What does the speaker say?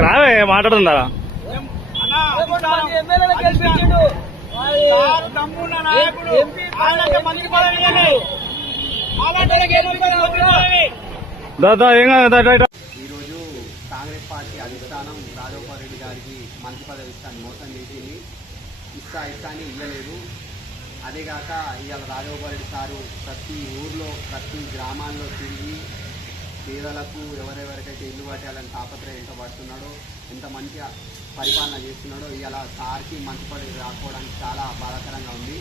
రావే మాట్లాడుతుందా ఈరోజు కాంగ్రెస్ పార్టీ అధిష్టానం రాజగోపాల్ రెడ్డి గారికి మంత్రి పదవి ఇస్తాన్ని మోసం చేసింది. ఇస్తా అని ఇవ్వలేదు. అదేగాక ఇవాళ రాజగోపాల్ రెడ్డి సారు ప్రతి ఊర్లో ప్రతి గ్రామాల్లో తిరిగి పేదలకు ఎవరెవరికైతే ఇల్లు కట్టాలని తాపత్రయం ఎంత పడుతున్నాడో, ఎంత మంచిగా పరిపాలన చేస్తున్నాడో ఇవాళ సార్కి మంత్రి పదవి రాకపోవడానికి చాలా బాధాకరంగా ఉంది.